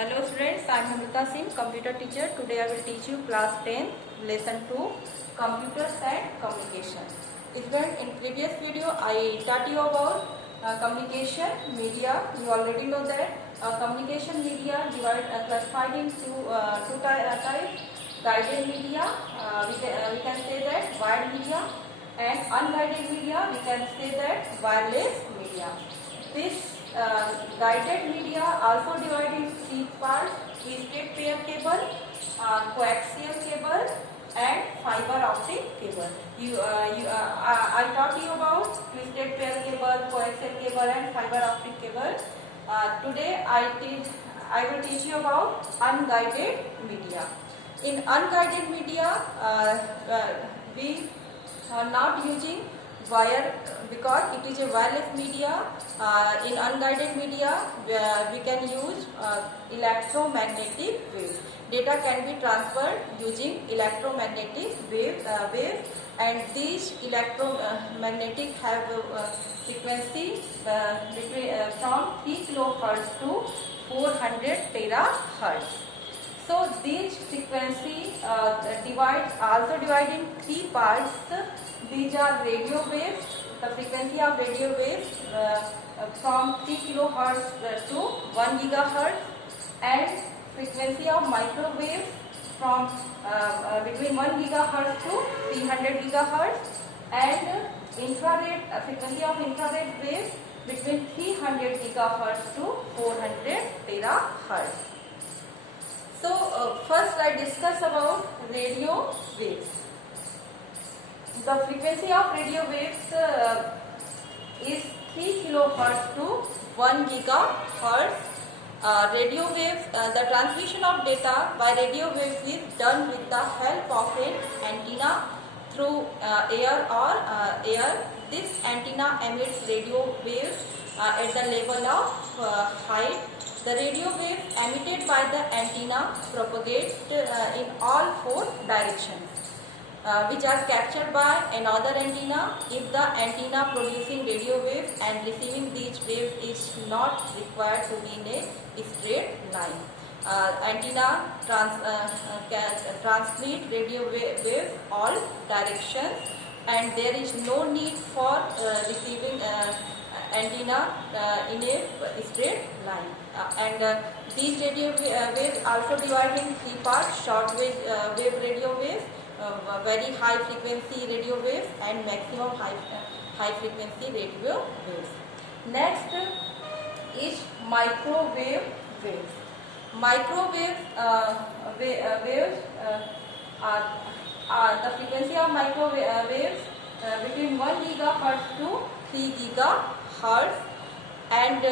Hello students, I am Amrita Singh, computer teacher. Today I will teach you class 10, lesson 2, computers and communication. In previous video I taught you about communication media. You already know that communication media classified into two types. Guided media, we can say that wired media, and unguided media, we can say that wireless media. This guided media also divided into three parts: twisted pair cable, coaxial cable, and fiber optic cable. I taught you about twisted pair cable, coaxial cable, and fiber optic cable. Today I will teach you about unguided media. In unguided media, we are not using wire because it is a wireless media. In unguided media, we can use electromagnetic waves. Data can be transferred using electromagnetic waves, and these electromagnetic have frequency from 3 kHz to 400 terahertz. So these frequency also divide in three parts. These are radio waves. The frequency of radio waves from 3 kHz to 1 GHz, and frequency of microwaves from between 1 GHz to 300 GHz, and infrared frequency of infrared waves between 300 GHz to 400 terahertz. So first I discuss about radio waves. The frequency of radio waves is 3 kHz to 1 GHz. Radio waves, the transmission of data by radio waves is done with the help of an antenna through air or air. This antenna emits radio waves at the level of height. The radio waves emitted by the antenna propagate in all four directions, which are captured by another antenna. If the antenna producing radio waves and receiving these waves is not required to be in a straight line, antenna can transmit radio waves all directions, and there is no need for receiving antenna in a straight line. These radio waves also divide in three parts: short wave radio waves, very high frequency radio waves, and maximum high frequency radio waves. Next is microwave waves. Microwave waves are the frequency of microwave waves between 1 GHz to 3 GHz, and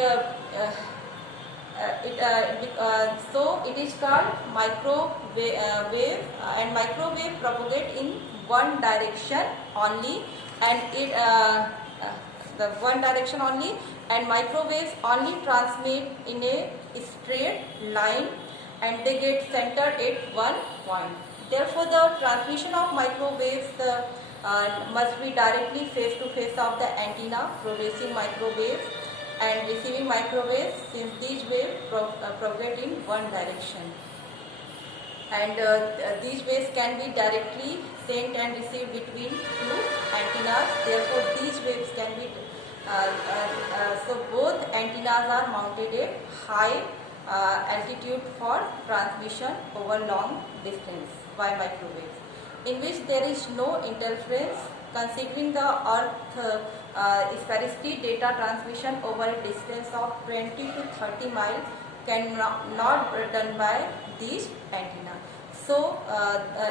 so it is called microwave, and microwave propagate in one direction only, and the one direction only, and microwaves only transmit in a straight line, and they get centered at one point. Therefore, the transmission of microwaves must be directly face to face of the antenna producing microwaves and receiving microwaves, since these waves propagate in one direction, and these waves can be directly sent and received between two antennas. Therefore, these waves can be so both antennas are mounted at high altitude for transmission over long distance by microwaves, in which there is no interference. Considering the Earth sphericity, data transmission over a distance of 20 to 30 miles cannot be done by these antenna. So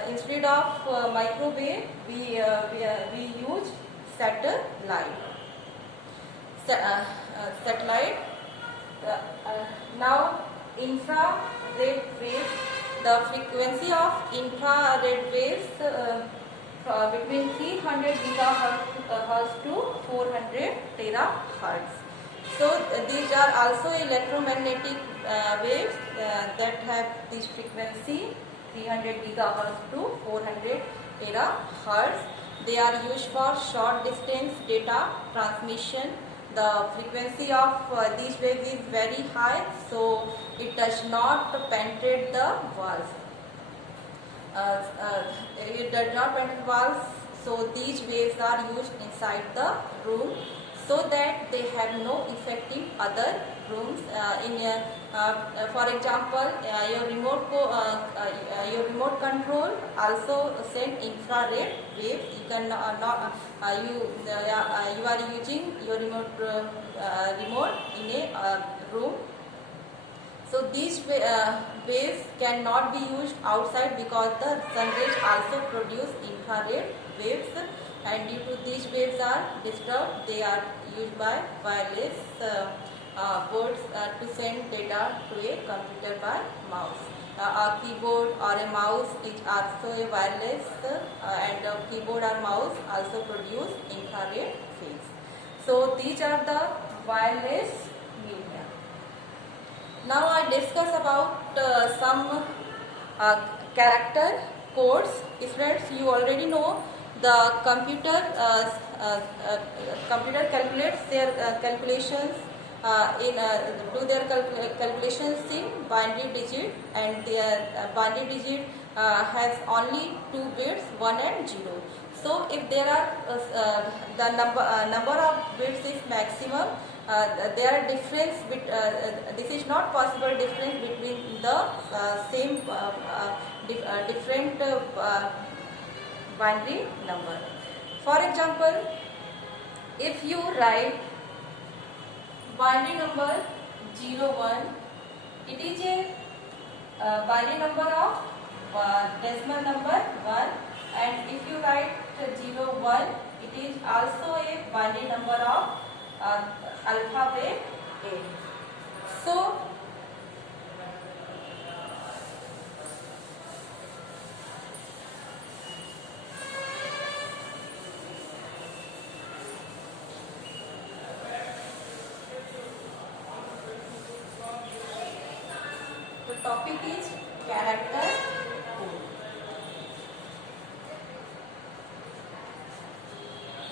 instead of microwave, we use satellite. Now infrared waves. The frequency of infrared waves between 300 GHz to 400 terahertz. So these are also electromagnetic waves that have this frequency 300 GHz to 400 terahertz. They are used for short distance data transmission the frequency of these waves is very high, so it does not penetrate the walls. It does not penetrate walls, so these waves are used inside the room, so that they have no effect in other rooms. For example, your remote control also send infrared waves. You can you are using your remote in a room. So these waves cannot be used outside because the sun rays also produce infrared waves, and due to these waves are disturbed, they are used by wireless boards to send data to a computer by mouse. A keyboard or a mouse is also a wireless, and a keyboard or mouse also produce infrared waves. So these are the wireless media. Now I discuss about some character codes. Friends, you already know the computer calculates their calculations do their calculations in binary digit, and their binary digit has only 2 bits, 1 and 0. So if there are the number of bits is maximum, there are difference this is not possible difference between the same different binary number. For example, if you write binary number 01, it is a binary number of decimal number 1, and if you write 01, it is also a binary number of alphabet A. So the topic is character code.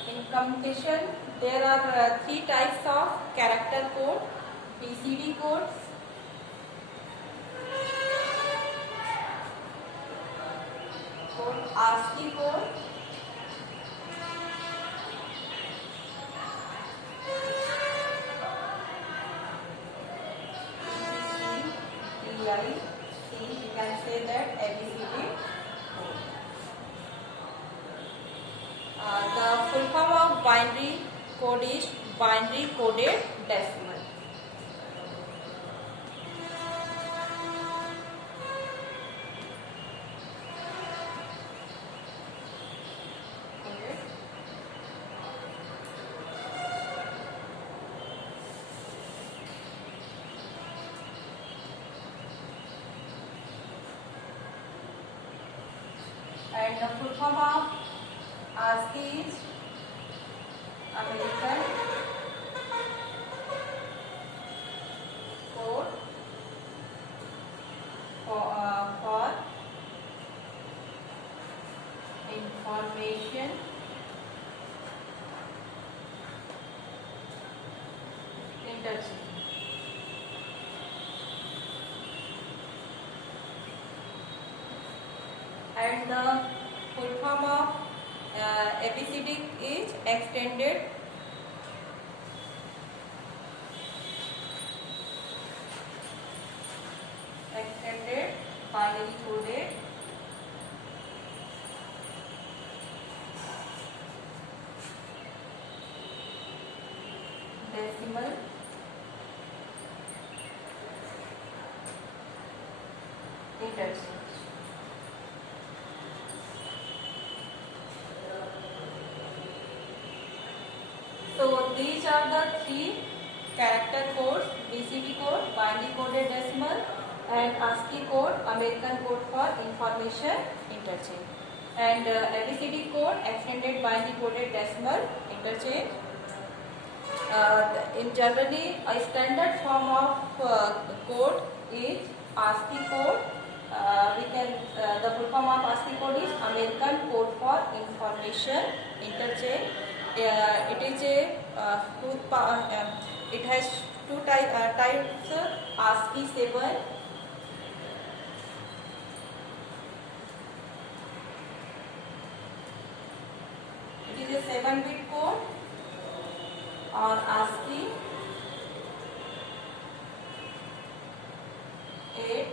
In communication, there are 3 types of character code: BCD codes, ASCII code, you can say that ABCD code. The full form of binary code is binary coded decimal. And the full form of ASCII is American code for information interchange. And the full form of ABCD is extended binary coded decimal interchange. So these are the 3 character codes: BCD code, binary coded decimal, and ASCII code, American code for information interchange. And ABCD code, extended binary coded decimal interchange. In generally, a standard form of code is ASCII code. The full form of ASCII code is American code for information interchange. It is a it has two types, ASCII 7. It is a 7-bit code, or ASCII 8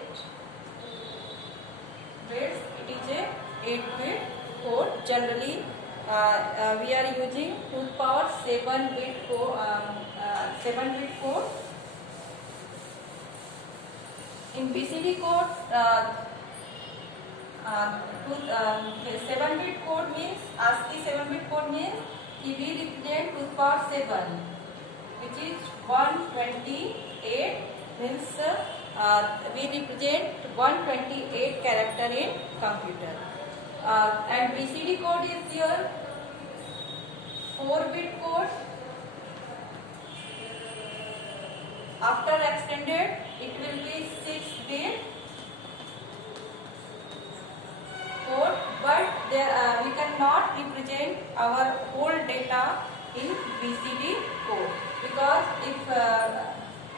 bits. It is a 8-bit code. Generally, we are using 2 to the power 7-bit code. 7-bit code. In BCD code, 7-bit code means, ASCII 7-bit code means we represent 2 to the power 7, which is 128, means we represent 128 character in computer. And BCD code is here 4-bit code. After extended, it will be 6-bit code, but there we cannot represent our whole data in BCD code, because if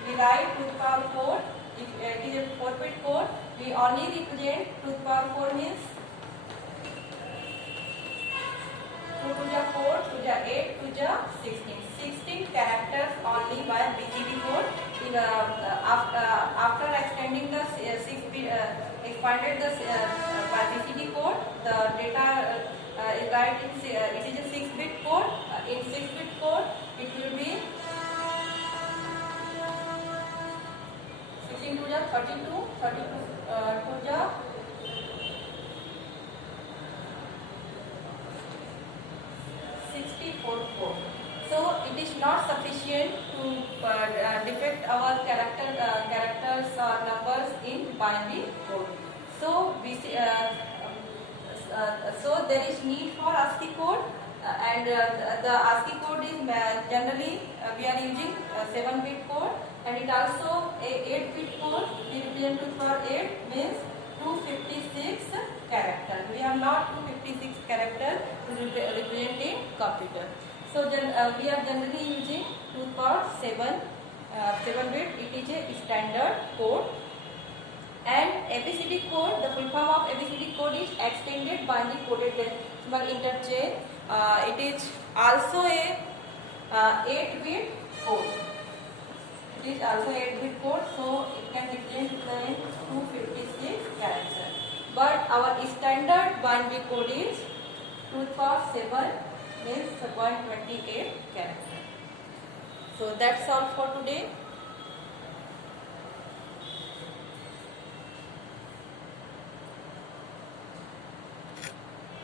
we write 2 to the power 4, if it is a 4-bit code, we only represent 2 to the power 4 means 2 to the 4, to the 8, to the 16. 16 characters only by BCD code. After extending the 6-bit, expanded the by BCD code, the data is right in it is a 6-bit code. In 6-bit code, it will be 16 to the 32, 32 to the 64 code. So it is not sufficient to depict our characters or numbers in binary code. So so there is need for ASCII code, and the ASCII code is generally we are using 7-bit code, and it also a 8-bit code. We represent 2 for 8 means 256 characters. We have not 256 characters to represent in computer. So we are generally using 2 for 7-bit. It is a standard code. And ABCD code, the full form of ABCD code is extended binary coded decimal interchange. It is also a 8-bit code. It is also 8-bit code, so it can represent 256 characters. But our standard binary code is 2 to the power 7, means 128 characters. So that's all for today.